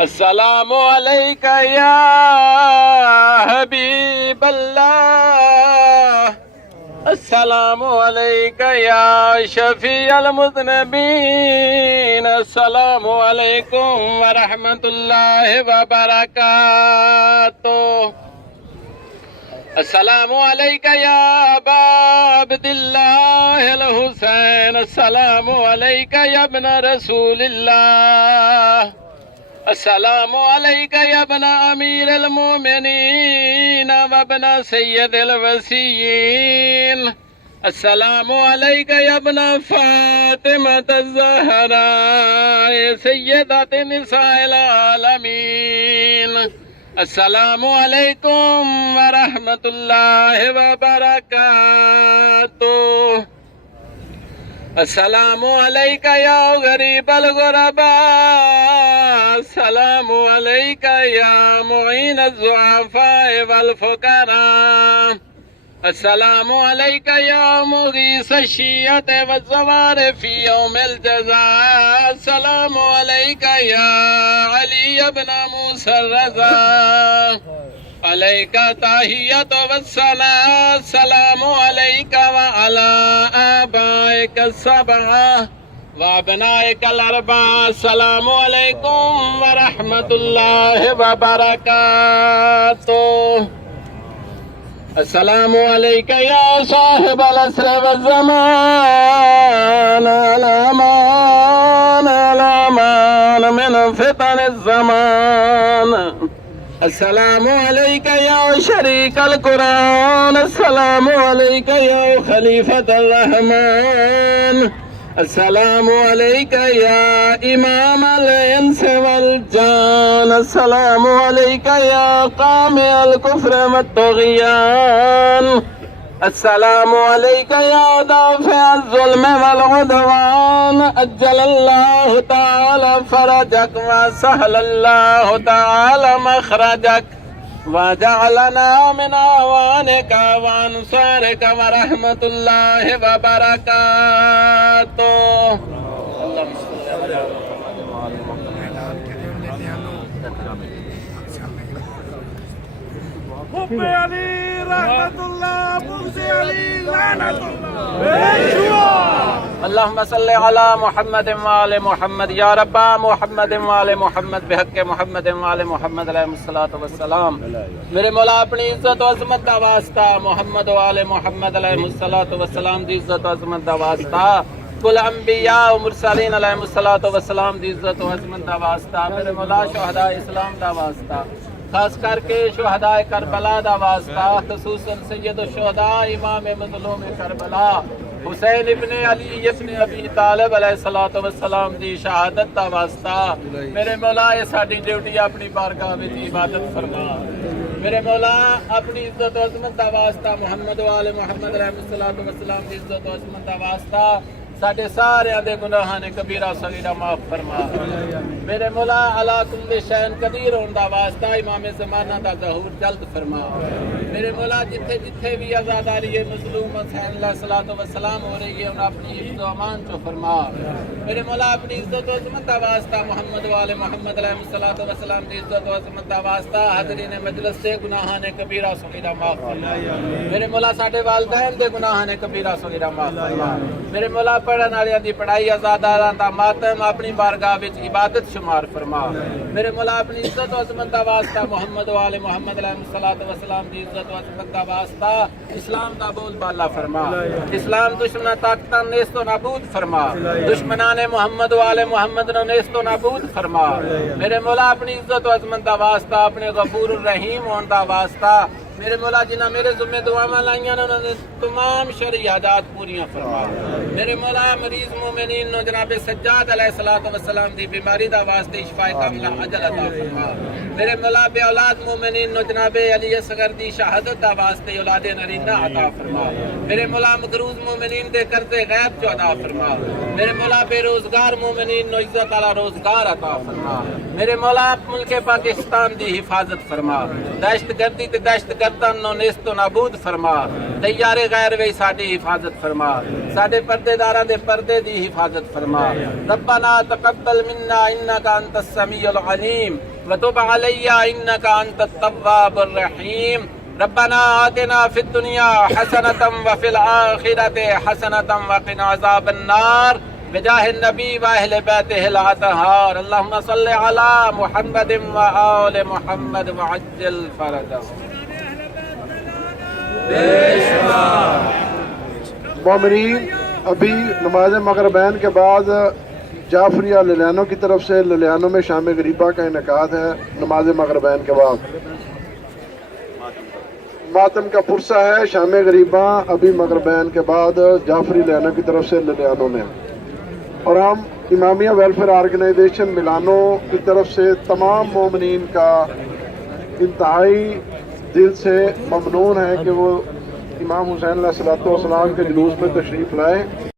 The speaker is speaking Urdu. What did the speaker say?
السلام علیک یا حبیب اللہ، السلام علیک یا شفیع المذنبین، السلام علیکم ورحمۃ اللہ وبرکاتہ۔ السلام علیک یا ابا عبد اللہ الحسین، السلام علیک یا ابن رسول اللہ، السلام علیک یا ابن امیر المومنین وابن سید الوصیین، السلام علیک یا ابن فاطمۃ الزہراء سیدۃ نساء العالمین، السلام علیکم ورحمۃ اللہ وبرکاتہ۔ السلام علیک یا غریب الغرباء، السلام علیک یا معین الضعفاء والفقراء، السلام علیک یا مغیث الشیعۃ والزوار فی یوم الجزاء، السلام علیک یا علی ابن موسی الرضا، علیک تحیۃ والثناء، السلام علیک وعلی آبائک السبعہ وابنائک الاربعہ، السلام علیکم ورحمۃ اللہ وبرکاتہ۔ السلام علیک یا صاحب العصر والزمان، الامان الامان من فتن الزمان، السلام علیک یا شریک القرآن، السلام علیک یا خلیفۃ الرحمن، السلام علیک یا امام الانس والجان، السلام علیک یا قامع الکفر والطغیان، السلام علیک یا دافع الظلم والعدوان، اجل اللہ تعالی فرجک وسہل اللہ تعالی مخرجک وجعلنا من اعوانک وانصارک ورحمۃ اللہ وبرکاتہ۔ حب علی رحمت اللہ، بغض علی لعنت اللہ۔ اللہم صلی علی محمد وآل محمد، یا رب محمد وآل محمد بحق محمد وآل محمد علیہ الصلوۃ والسلام۔ میرے مولا اپنی عزت و عظمت دا واسطہ، محمد وآل محمد علیہ الصلوۃ والسلام دی عزت و عظمت دا واسطہ، کل انبیاء و مرسلین علیہ الصلوۃ والسلام دی عزت و عظمت دا واسطہ، میرے مولا شہداء اسلام دا واسطہ، خاص کر کے شہداء کربلا دا واسطہ، خصوصاً سید الشہداء امام مظلوم کربلا حسین ابن علی ابن ابی طالب علیہ الصلوۃ والسلام دی شہادت دا واسطہ، میرے مولا یہ ساری ڈیوٹی اپنی بارگاہ وچ عبادت فرما۔ میرے مولا اپنی عزت و عظمت دا واسطہ، محمد وآل محمد علیہ الصلوۃ والسلام دی عزت و عظمت دا واسطہ، ساڈے سارے دے گناہاں نے کبیرہ صغیرہ معاف فرما۔ میرے مولا علی کل شیء قدیر ہون دا واسطہ، امام زمانہ دا ظہور جلد فرما۔ میرے مولا جتھے جتھے بھی آزاداری مظلوم حسین علیہ الصلوۃ والسلام ہو رہی ہے، انہیں اپنی حفظ و امان چو فرما۔ میرے مولا اپنی عزت و عظمت دا واسطہ، محمد وآل محمد علیہ الصلوۃ والسلام دی عزت و عظمت دا واسطہ، حاضرین مجلس سے گناہاں نے کبیرہ صغیرہ معاف فرما۔ میرے مولا ساڈے والدین دے گناہاں نے کبیرہ صغیرہ معاف فرما۔ میرے مولا پڑھن والے دی پڑھائی، آزاداراں دا ماتم اپنی بارگاہ وچ عبادت شمار فرما۔ میرے مولا اپنی عزت و عظمت دا واسطہ، محمد وآل محمد علیہ الصلوۃ والسلام دی عزت و عظمت دا واسطہ، اسلام دا بول بالا فرما، اسلام دشمناں طاقتاں نیست و نابود فرما، دشمنان محمد وآل محمد نو نیست و نابود فرما۔ میرے مولا اپنی عزت و عظمت دا واسطہ، اپنے غفور الرحیم ہون دا واسطہ، میرے مولا جنہاں میرے ذمہ دعاواں لائیاں نے انہاں نے تمام شرعی حاجات پوریاں فرما۔ میرے مولا مریض مومنین نو جناب سجاد علیہ الصلوۃ والسلام دی بیماری دا واسطے شفا کاملہ عجل عطا فرما۔ میرے مولا بے اولاد مومنین نو جناب علی اصغر دی شہادت دا واسطے اولاد نرینہ عطا فرما۔ میرے مولا مقروض مومنین دے قرض غیب چو ادا فرما۔ میرے مولا بے روزگار مومنین نو عزت والا روزگار عطا فرما۔ میرے مولا ملک پاکستان دی حفاظت فرما، دہشت گردی تے دہشت حقیقتاً نو نیست و نابود فرما تیار غیر وی ساڈی حفاظت فرما ساڈے پردے داراں دے پردے دی حفاظت فرما ربنا تقبل منا انک انت السمیع العلیم وتب علی انک انت التواب الرحیم ربنا آتنا فی الدنیا حسنة وفی الآخرة حسنة وقنا عذاب النار بجاہ النبی و اہل بیتہ الاطہار اللہم صل علی محمد و آل محمد وعجل فرجهم مومنین، ابھی نماز مغربین کے بعد جعفریہ للیانوں کی طرف سے للیانوں میں شام غریبہ کا انعقاد ہے۔ نماز مغربین کے بعد ماتم کا پرسہ ہے شام غریبہ ابھی مغربین کے بعد جعفری للیانوں کی طرف سے للیانوں میں، اور ہم امامیہ ویلفیئر آرگنائزیشن ملانو کی طرف سے تمام مومنین کا انتہائی دل سے ممنون ہے کہ وہ امام حسین علیہ الصلوۃ والسلام کے جلوس میں تشریف لائیں۔